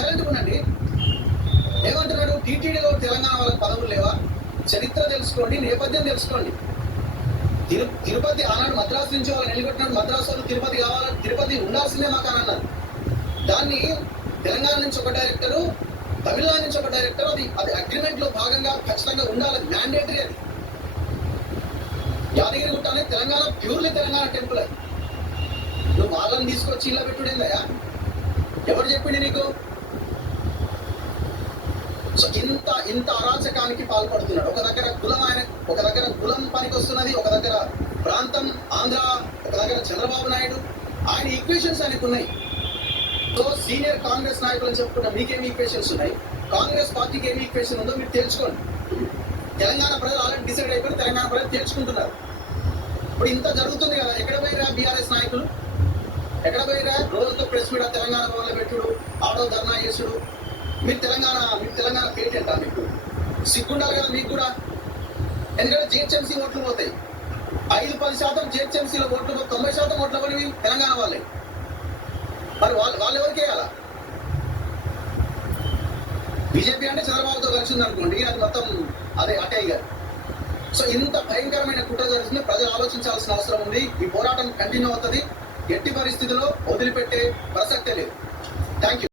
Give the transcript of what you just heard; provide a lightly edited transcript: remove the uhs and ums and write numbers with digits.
సైలెంట్గా ఉండండి. ఏమంటున్నాడు? టీటీడీలో తెలంగాణ వాళ్ళకి పదవులు లేవా? చరిత్ర తెలుసుకోండి, నేపథ్యం తెలుసుకోండి. తిరుపతి ఆనాడు మద్రాసు నుంచి వాళ్ళని నిలబెట్టినాడు. మద్రాసు వాళ్ళు తిరుపతి కావాలని, తిరుపతి ఉండాల్సిందే మాకు అని అన్నారు. దాన్ని తెలంగాణ నుంచి ఒక డైరెక్టరు, తమిళనాడు నుంచి ఒక డైరెక్టర్, అది అగ్రిమెంట్ లో భాగంగా ఖచ్చితంగా ఉండాలి, మ్యాండేటరీ. అది యాదగిరి గుట్ట అనేది తెలంగాణ, ప్యూర్లీ తెలంగాణ టెంపుల్. అది నువ్వు వాళ్ళని తీసుకొచ్చి ఇలా పెట్టుడేందయ్యా? ఎవరు చెప్పింది నీకు? సో ఇంత అరాచకానికి పాల్పడుతున్నాడు. ఒక దగ్గర కులం పనికి వస్తున్నది, ఒక దగ్గర ప్రాంతం ఆంధ్ర, ఒక దగ్గర చంద్రబాబు నాయుడు. ఆయన ఈక్వేషన్స్ ఆయనకు ఉన్నాయి. సో సీనియర్ కాంగ్రెస్ నాయకులు చెప్పుకున్న మీకేమి ఈక్వేషన్స్ ఉన్నాయి, కాంగ్రెస్ పార్టీకి ఏమి ఈక్వేషన్ ఉందో మీరు తెలుసుకోండి. తెలంగాణ ప్రజలు ఆల్రెడీ డిసైడ్ అయిపోయి తెలంగాణ ప్రజలు తెలుసుకుంటున్నారు. ఇప్పుడు ఇంత జరుగుతుంది కదా, ఎక్కడ పోయిరా బీఆర్ఎస్ నాయకులు? ఎక్కడ పోయిరా? రోజుతో ప్రెస్ మీట్ తెలంగాణ భవన్లో పెట్టుడు, ఆడో ధర్నా చేసుడు. మీరు తెలంగాణ పేటెంటా? మీకు సిగ్గుండాలి కదా మీకు కూడా. ఎందుకంటే జిహెచ్ఎంసీ ఓట్లు పోతాయి. 5-10% జిహెచ్ఎంసీలో ఓట్లు, 90% ఓట్లు పడివి తెలంగాణ వాళ్ళే. మరి వాళ్ళు ఎవరికి వేయాలా? బీజేపీ అంటే చంద్రబాబుతో కలిసి ఉంది అనుకోండి, అది మొత్తం అదే అటే గారు. సో ఇంత భయంకరమైన కుట్ర జరుగుతుంది. ప్రజలు ఆలోచించాల్సిన అవసరం ఉంది. ఈ పోరాటం కంటిన్యూ అవుతుంది. ఎట్టి పరిస్థితుల్లో వదిలిపెట్టే ప్రసక్తే లేదు. Thank you.